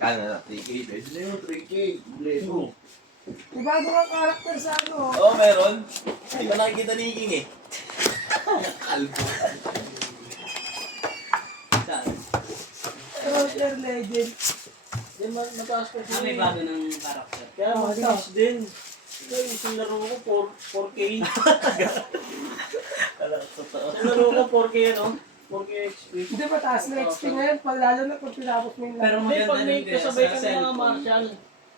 Kano na, 3K. Pwede na yung 3K. Bledo. May bago kang karakter sa ano. Oo, meron. Hindi ko nakikita ni King eh. Kalbo. Saan? Roger Legend. Mataas pa siya. May bago ng karakter. Kaya mabilis din. Ito, isang laro ko, 4K. Laro ko 4K ano? 4K XP. Hindi ba taas na XP ngayon? Lalo na pag tinapos mo yung Pero laro. Hindi, maganda pag may rin kaya kasabay sa ka ng mga cellphone. Martial.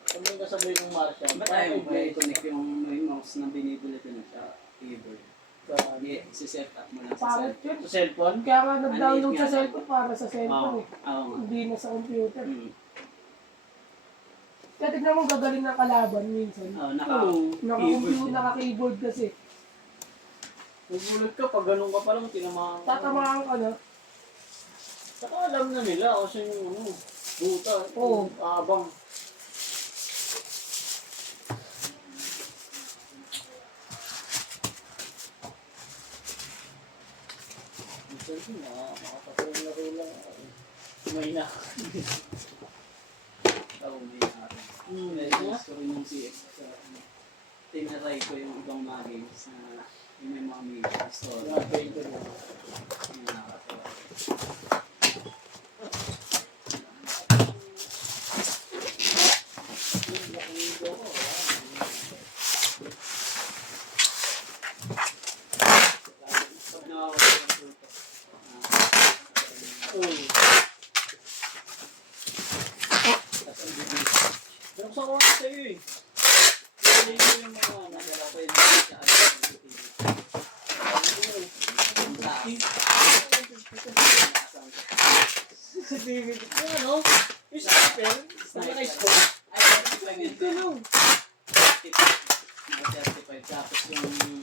Pag may kasabay ng Martial. Ba't ayaw mo ba i-connect yung may mouse na binibili ko na sa keyboard? Hindi, si-set up mo lang sa Pangit cellphone. yun. Sa cellphone? Kaya nga nag-download Maliit sa nga. cellphone para sa cellphone eh. Oo nga. Hindi na sa computer. Mm. Kaya tignan mo gagaling ng kalaban minsan. Oo, Naka-computer, naka-keyboard. naka-keyboard kasi. Nagulat ka, pag ganun ka pa lang, tinamaan ka. Tatamaan ka na. Saka alam na nila kung saan yung ano, buta, Oo. yung abang. Minsan din, makakapagawin laro lang. May na. Oo, may narin. Pero gusto ko rin yung CX sa tinaray ko yung ibang mga games na yung may mga major story. Nakapay ko na. Yung nakakatawa. Pag nakakatawa ng fruto, tapos ang bibig. Binuksan ko nga sa'yo eh. Pinili ko yung mga ano. Nagala ko yung sa ang taas. Sa TV. Ano? Yung sniper? Naka-scope? Ay, lang yun. Ito lang. Certified. Tapos yung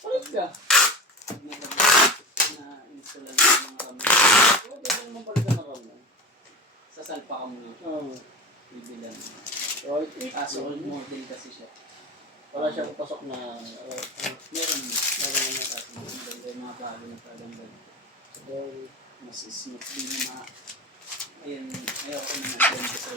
Bakit ka? na-install lang yung mga RAM. Pwede ka naman pala ka nakaroon. Sa salpa ka muna. Oo. Bibilan. Right, eh. Kaso old model kasi siya. Wala siya papasok na... Meron mo. Meron naman kasi maganda yung mga bago na paganda. Mas smooth din yung mga... Ayan, ayaw ko na nag-blend sa